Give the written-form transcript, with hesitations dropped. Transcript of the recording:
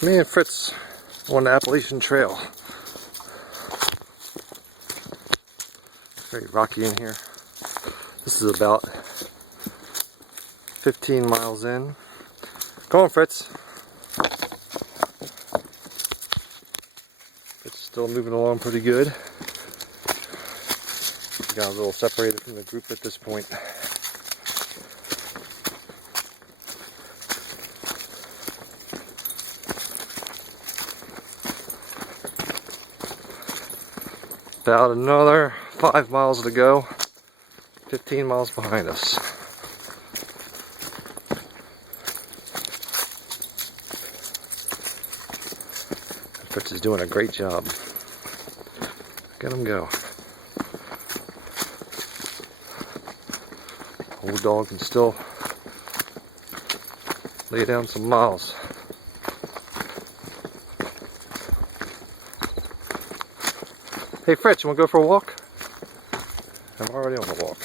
Me and Fritz on the Appalachian Trail. Very rocky in here. This is about 15 miles in. Come on, Fritz. Fritz is still moving along pretty good. Got a little separated from the group at this point. About another 5 miles to go. 15 miles behind us. Fritz is doing a great job. Look at him go. Old dog can still lay down some miles. Hey Fritz, you want to go for a walk? I'm already on the walk.